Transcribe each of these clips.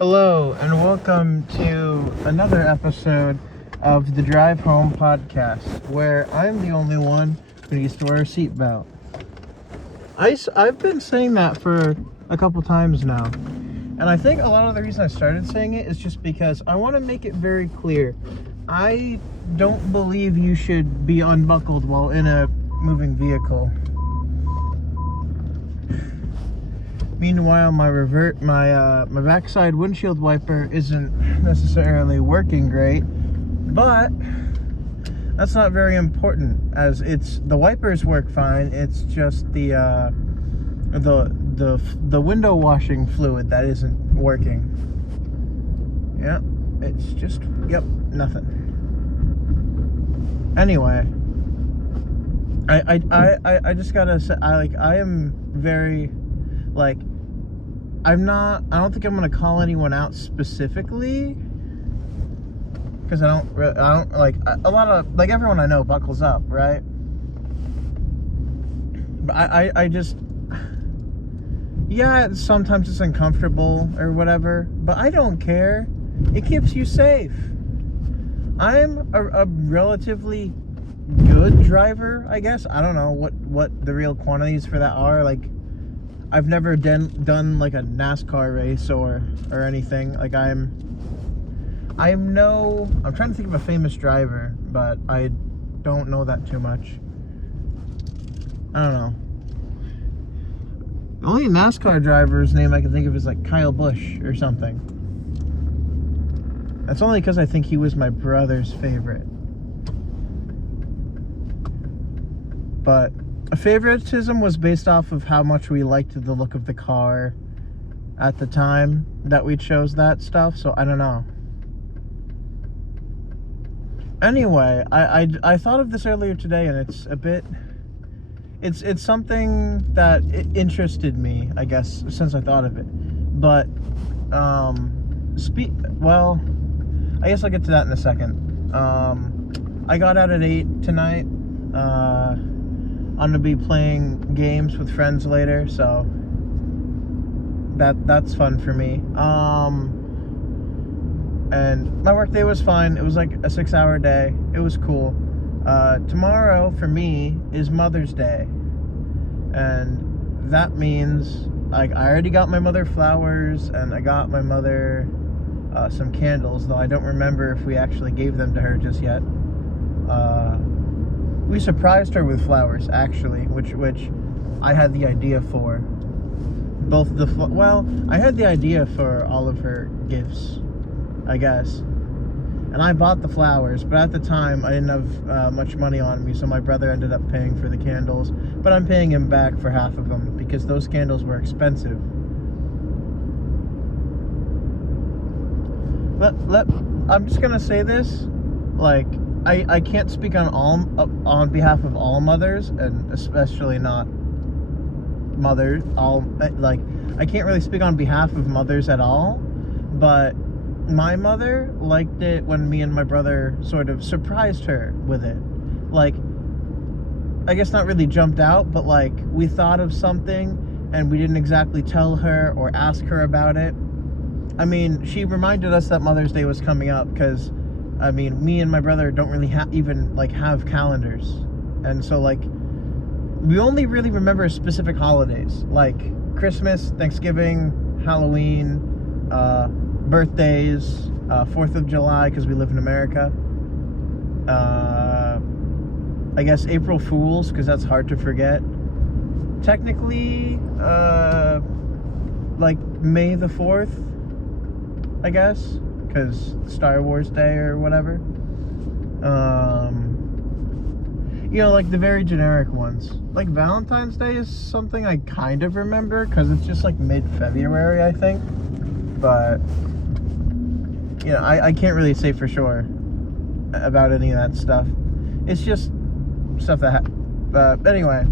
Hello, and welcome to another episode of the Drive Home podcast, where I'm the only one who needs to wear a seatbelt. I've been saying that for a couple times now, and I think a lot of the reason I started saying it is just because I want to make it very clear. I don't believe you should be unbuckled while in a moving vehicle. Meanwhile, my backside windshield wiper isn't necessarily working great, but that's not very important, as the wipers work fine. It's just the window washing fluid that isn't working. Yep, it's just nothing. Anyway, I just gotta say, I am very I don't think I'm gonna call anyone out specifically, because I don't like a lot of, like, everyone I know buckles up, right? But I just, yeah, sometimes it's uncomfortable or whatever, but I don't care. It keeps you safe. I'm a relatively good driver, I guess. I don't know what the real quantities for that are. Like, I've never done like a NASCAR race or anything. Like, I'm trying to think of a famous driver, but I don't know that too much. I don't know. The only NASCAR driver's name I can think of is like Kyle Busch or something. That's only because I think he was my brother's favorite. But favoritism was based off of how much we liked the look of the car at the time that we chose that stuff, so I don't know. Anyway, I thought of this earlier today, and it's a bit, it's something that interested me, I guess, since I thought of it. But well, I guess I'll get to that in a second. I got out at 8 tonight. I'm gonna be playing games with friends later, so that's fun for me. And my work day was fine. It was like a 6-hour day. It was cool. Tomorrow for me is Mother's Day, and that means, like, I already got my mother flowers, and I got my mother some candles, though I don't remember if we actually gave them to her just yet. We surprised her with flowers, actually, which I had the idea for. I had the idea for all of her gifts, I guess. And I bought the flowers, but at the time I didn't have much money on me, so my brother ended up paying for the candles. But I'm paying him back for half of them, because those candles were expensive. I'm just gonna say this, like, I can't speak on behalf of all mothers, and especially not mothers. I can't really speak on behalf of mothers at all, but my mother liked it when me and my brother sort of surprised her with it. Like, I guess not really jumped out, but like, we thought of something and we didn't exactly tell her or ask her about it. I mean, she reminded us that Mother's Day was coming up, because I mean, me and my brother don't really even have calendars, and so, like, we only really remember specific holidays, like Christmas, Thanksgiving, Halloween, birthdays, 4th of July, because we live in America. I guess April Fools, because that's hard to forget. Technically, like May the 4th, I guess, because Star Wars Day or whatever. Like the very generic ones. Like Valentine's Day is something I kind of remember, because it's just like mid-February, I think. But I can't really say for sure about any of that stuff. It's just stuff that anyway,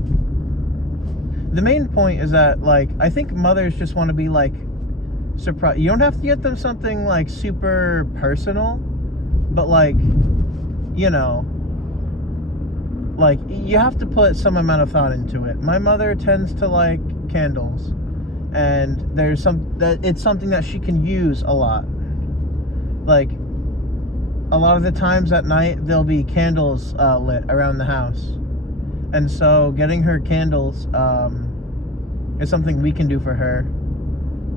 the main point is that, like, I think mothers just want to be, like, surprised. You don't have to get them something like super personal, but, like, like, you have to put some amount of thought into it. My mother tends to like candles, and it's something that she can use a lot. Like, a lot of the times at night there'll be candles lit around the house, and so getting her candles is something we can do for her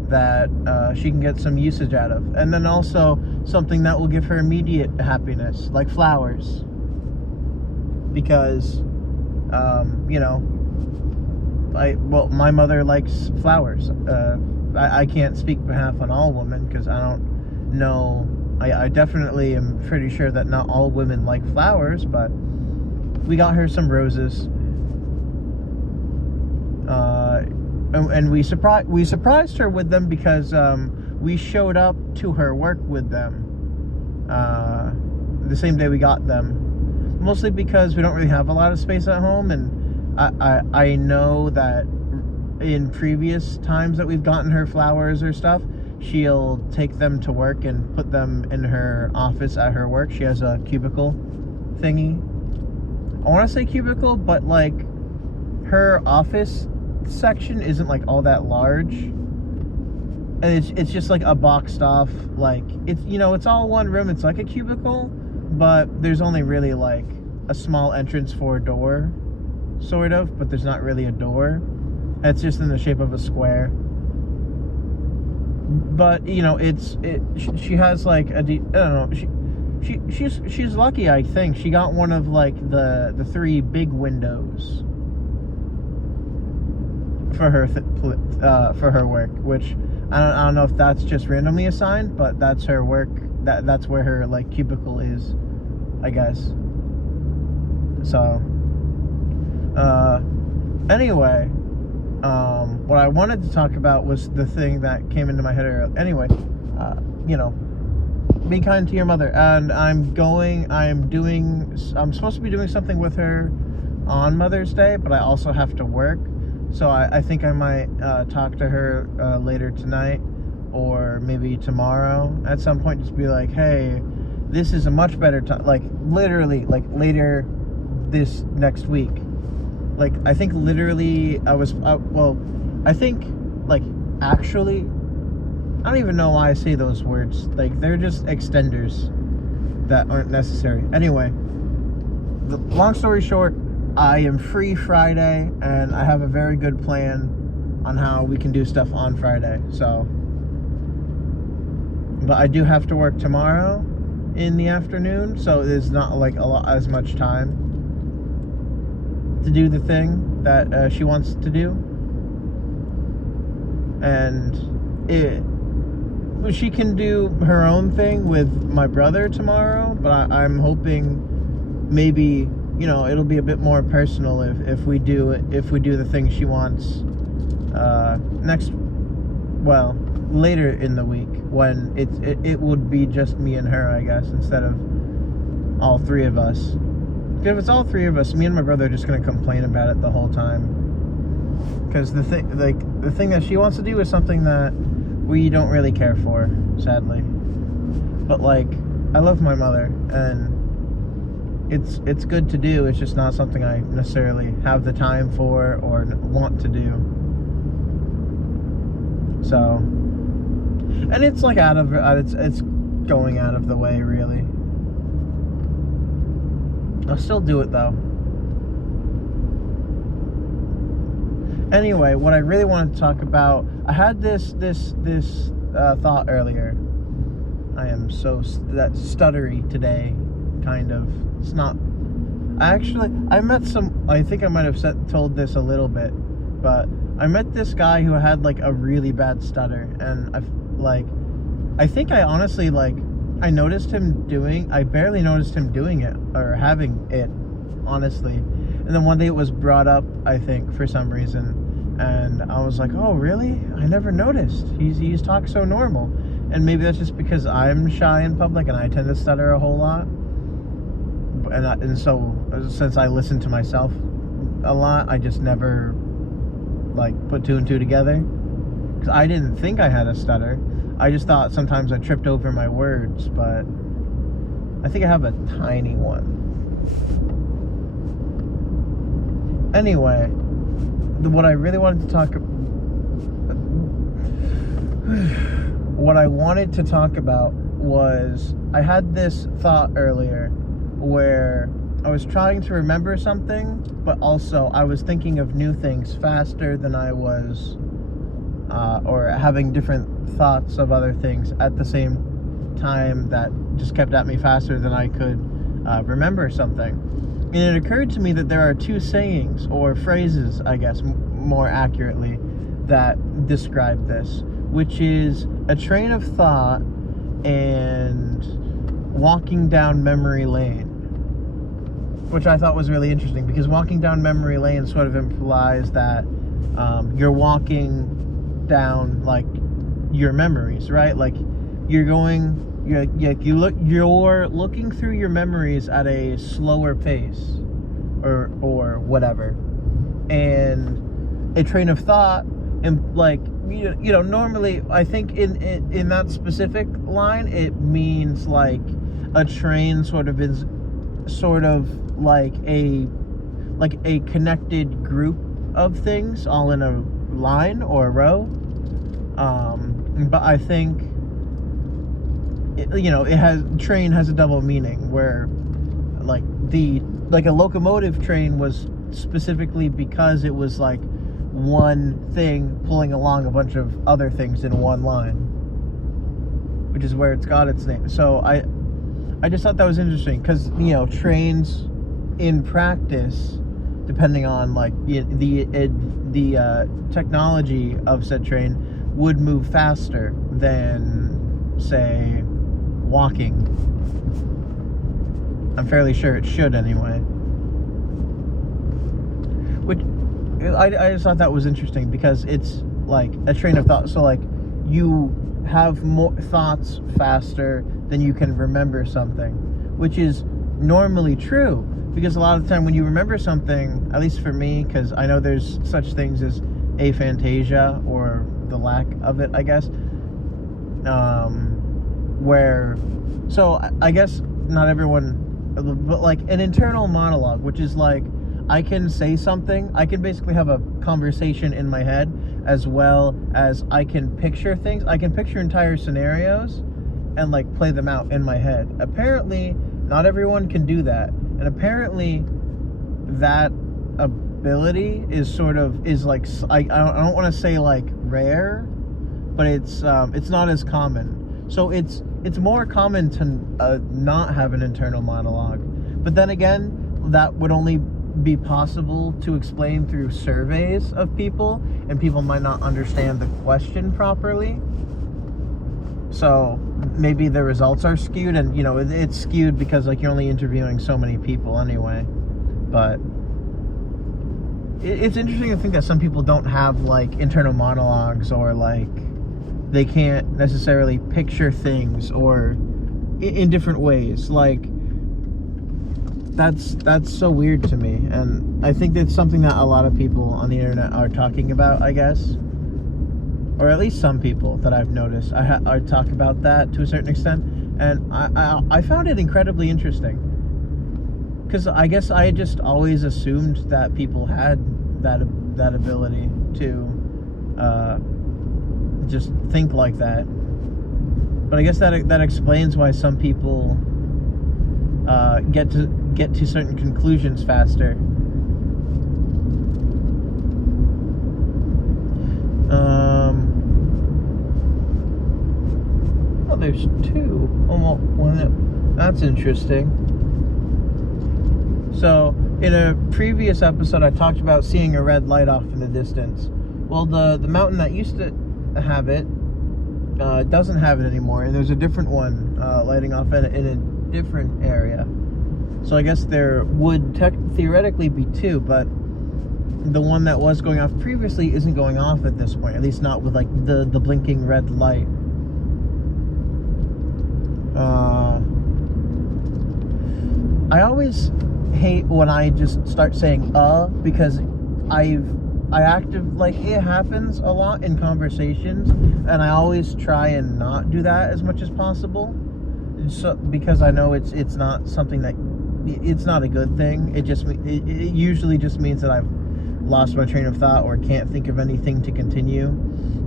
that she can get some usage out of. And then also something that will give her immediate happiness, like flowers, because my mother likes flowers. I can't speak behalf on all women, because I don't know. I definitely am pretty sure that not all women like flowers, but we got her some roses. And we surprised her with them, because we showed up to her work with them the same day we got them. Mostly because we don't really have a lot of space at home, and I know that in previous times that we've gotten her flowers or stuff, she'll take them to work and put them in her office at her work. She has a cubicle thingy. I want to say cubicle, but like her office section isn't like all that large, and it's just like a boxed off, like, it's all one room. It's like a cubicle, but there's only really like a small entrance for a door, sort of, but there's not really a door. It's just in the shape of a square. But she has like I don't know, she's lucky. I think she got one of like the 3 big windows for her work, which I don't know if that's just randomly assigned, but that's her work. That's where her like cubicle is, I guess. So anyway, what I wanted to talk about was the thing that came into my head earlier. Anyway, be kind to your mother. And I'm supposed to be doing something with her on Mother's Day, but I also have to work. So I think I might talk to her later tonight, or maybe tomorrow at some point. Just be like, hey, this is a much better time. Like, literally, like, later this next week. Like, I think literally I think, like, actually, I don't even know why I say those words. Like, they're just extenders that aren't necessary. Anyway, long story short, I am free Friday, and I have a very good plan on how we can do stuff on Friday. So, but I do have to work tomorrow in the afternoon, so there's not like as much time to do the thing that she wants to do. And she can do her own thing with my brother tomorrow, but I'm hoping maybe, it'll be a bit more personal if we do the thing she wants later in the week, when it would be just me and her, I guess, instead of all 3 of us. If it's all 3 of us, me and my brother are just gonna complain about it the whole time. Because the thing that she wants to do is something that we don't really care for, sadly. But like, I love my mother, and it's good to do. It's just not something I necessarily have the time for or want to do. So, and it's like it's going out of the way, really. I'll still do it though. Anyway, what I really wanted to talk about, I had this thought earlier. I am so stuttery today, kind of. It's not. I think I might have told this a little bit, but I met this guy who had like a really bad stutter, and I think I honestly I barely noticed him doing it or having it, honestly. And then one day it was brought up, I think, for some reason, and I was like, oh really? I never noticed. He's talked so normal. And maybe that's just because I'm shy in public and I tend to stutter a whole lot. And so since I listen to myself a lot, I just never put 2 and 2 together, because I didn't think I had a stutter. I just thought sometimes I tripped over my words, but I think I have a tiny one. Anyway, what I really wanted to talk about, what I wanted to talk about was, I had this thought earlier where I was trying to remember something, but also I was thinking of new things faster than I was, or having different thoughts of other things at the same time that just kept at me faster than I could remember something. And it occurred to me that there are two sayings, or phrases, I guess, more accurately, that describe this, which is a train of thought and walking down memory lane. Which I thought was really interesting, because walking down memory lane sort of implies that you're walking down, like, your memories, right? Like, you're looking through your memories at a slower pace, or whatever. And a train of thought, and like, normally I think in that specific line, it means like a train sort of like a connected group of things all in a line or a row. But I think train has a double meaning, where like a locomotive train was specifically because it was like one thing pulling along a bunch of other things in one line, which is where it's got its name. So I just thought that was interesting, because trains in practice, depending on like the technology of said train, would move faster than, say, walking. I'm fairly sure it should anyway. Which I just thought that was interesting, because it's like a train of thought. So like, you have more thoughts faster than you can remember something, which is normally true, because a lot of the time when you remember something, at least for me, because I know there's such things as aphantasia, or the lack of it, I guess, so I guess not everyone, but like an internal monologue, which is like, I can say something, I can basically have a conversation in my head, as well as I can picture things. I can picture entire scenarios and like play them out in my head. Apparently, not everyone can do that. And apparently, that ability is like, I don't want to say like rare, but it's not as common. So it's more common to not have an internal monologue. But then again, that would only be possible to explain through surveys of people, and people might not understand the question properly. So maybe the results are skewed, and it's skewed because like you're only interviewing so many people anyway. But it's interesting to think that some people don't have like internal monologues, or like they can't necessarily picture things, or in different ways. Like, that's so weird to me, and I think that's something that a lot of people on the internet are talking about, I guess, or at least some people that I've noticed I talk about that to a certain extent, and I found it incredibly interesting, because I guess I just always assumed that people had that ability to just think like that. But I guess that explains why some people get to certain conclusions faster. Oh, there's two. Oh, one. That's interesting. So, in a previous episode, I talked about seeing a red light off in the distance. Well, the mountain that used to have it doesn't have it anymore, and there's a different one lighting off in a different area. So I guess there would theoretically be two, but the one that was going off previously isn't going off at this point, at least not with like the blinking red light. I always hate when I just start saying because it happens a lot in conversations, and I always try and not do that as much as possible. So, because I know it's not something that, it's not a good thing. It usually just means that I've lost my train of thought or can't think of anything to continue.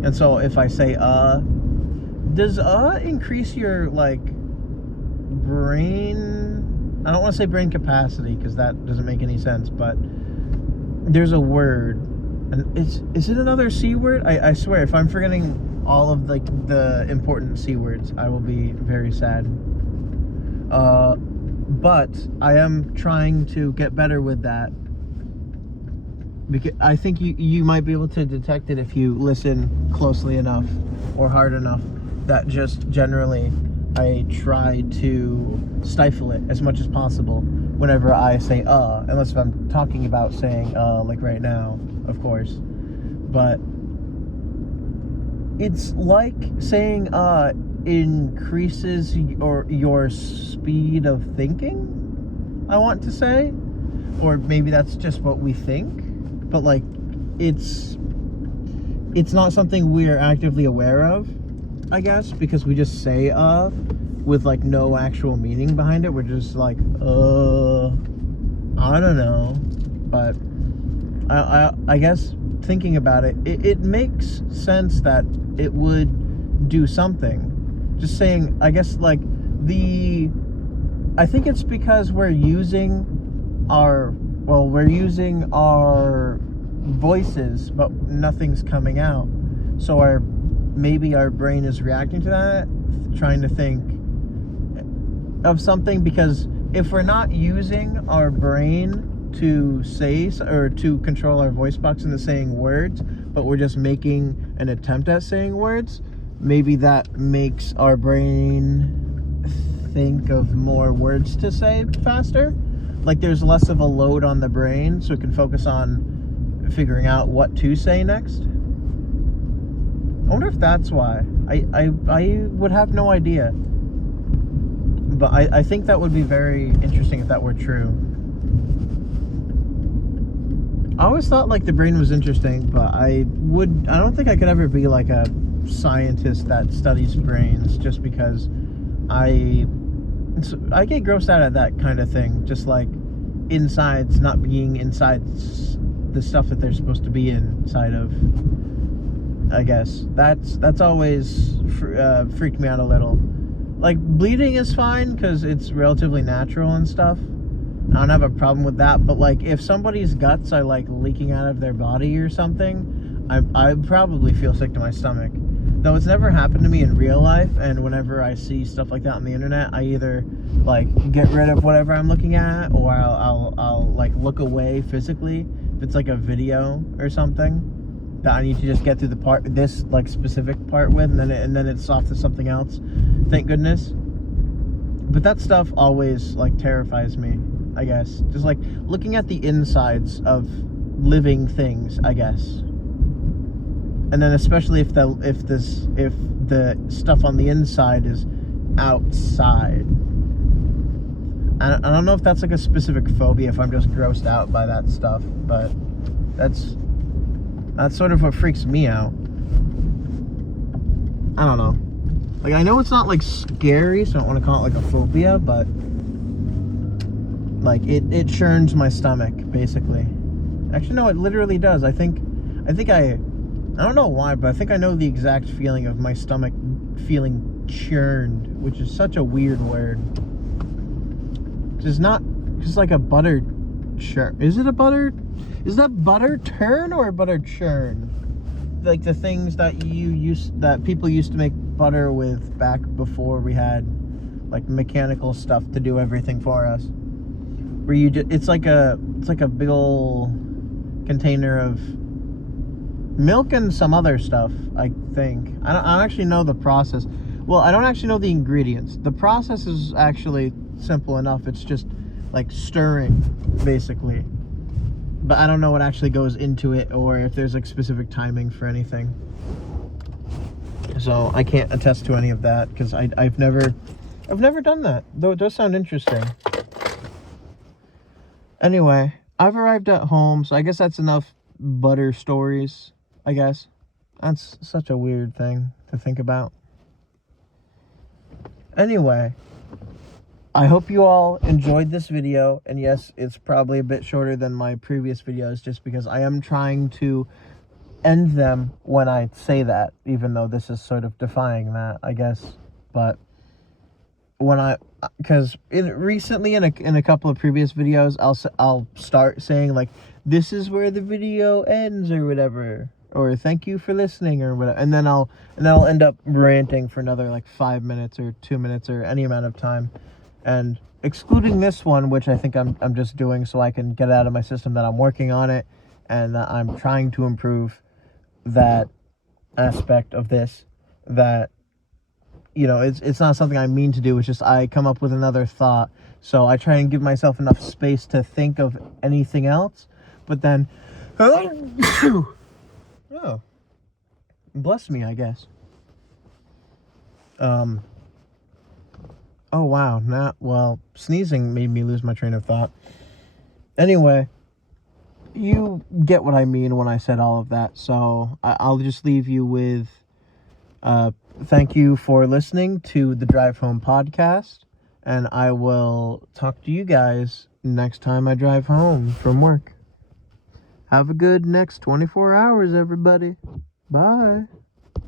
And so if I say does increase your like brain, I don't want to say brain capacity because that doesn't make any sense, but there's a word, and is it another C word? I swear if I'm forgetting all of the important C words, I will be very sad. But I am trying to get better with that, because I think you might be able to detect it if you listen closely enough or hard enough, that just generally I try to stifle it as much as possible whenever I say unless if I'm talking about saying like right now, of course. But it's like saying increases your speed of thinking, I want to say, or maybe that's just what we think, but like it's not something we're actively aware of, I guess, because we just say with like no actual meaning behind it. We're just like I don't know. But I guess thinking about it, it makes sense that it would do something. Just saying, I guess, like I think it's because we're using our voices, but nothing's coming out. So maybe our brain is reacting to that, trying to think of something, because if we're not using our brain to say or to control our voice box into saying words, but we're just making an attempt at saying words, maybe that makes our brain think of more words to say faster. Like there's less of a load on the brain, so it can focus on figuring out what to say next. I wonder if that's why. I would have no idea. But I think that would be very interesting if that were true. I always thought like the brain was interesting, but I don't think I could ever be like a scientist that studies brains, just because I get grossed out at that kind of thing. Just like insides not being inside the stuff that they're supposed to be inside of. I guess that's always freaked me out a little. Like bleeding is fine because it's relatively natural and stuff. I don't have a problem with that. But like if somebody's guts are like leaking out of their body or something, I probably feel sick to my stomach. Though it's never happened to me in real life, and whenever I see stuff like that on the internet, I either like get rid of whatever I'm looking at, or I'll like look away physically if it's like a video or something that I need to just get through this like specific part with, and then it's off to something else. Thank goodness. But that stuff always like terrifies me, I guess. Just like looking at the insides of living things, I guess. And then especially if the stuff on the inside is outside. I don't know if that's like a specific phobia, if I'm just grossed out by that stuff, but that's sort of what freaks me out. I don't know. Like, I know it's not like scary, so I don't want to call it like a phobia, but like it churns my stomach, basically. Actually, no, it literally does. I don't know why, but I think I know the exact feeling of my stomach feeling churned, which is such a weird word. Just not just like a butter churn. Is that butter turn or a butter churn? Like the things that people used to make butter with back before we had like mechanical stuff to do everything for us. Where it's like a big ol' container of milk and some other stuff, I think. I don't actually know the process. Well, I don't actually know the ingredients. The process is actually simple enough. It's just like stirring, basically. But I don't know what actually goes into it, or if there's like specific timing for anything. So I can't attest to any of that, because I've never done that. Though it does sound interesting. Anyway, I've arrived at home, so I guess that's enough butter stories, I guess. That's such a weird thing to think about. Anyway, I hope you all enjoyed this video, and yes, it's probably a bit shorter than my previous videos just because I am trying to end them when I say that, even though this is sort of defying that, I guess. But when because recently in a couple of previous videos, I'll start saying like, this is where the video ends or whatever, or thank you for listening or whatever, and then I'll end up ranting for another like 5 minutes or 2 minutes or any amount of time, and excluding this one, which I think I'm just doing so I can get out of my system that I'm working on it and that I'm trying to improve that aspect of this, that, you know, it's not something I mean to do. It's just I come up with another thought, so I try and give myself enough space to think of anything else. But then, oh, bless me, I guess. Oh wow, sneezing made me lose my train of thought. Anyway, you get what I mean when I said all of that. So I'll just leave you with. Thank you for listening to the Drive Home podcast, and I will talk to you guys next time I drive home from work. Have a good next 24 hours, everybody. Bye.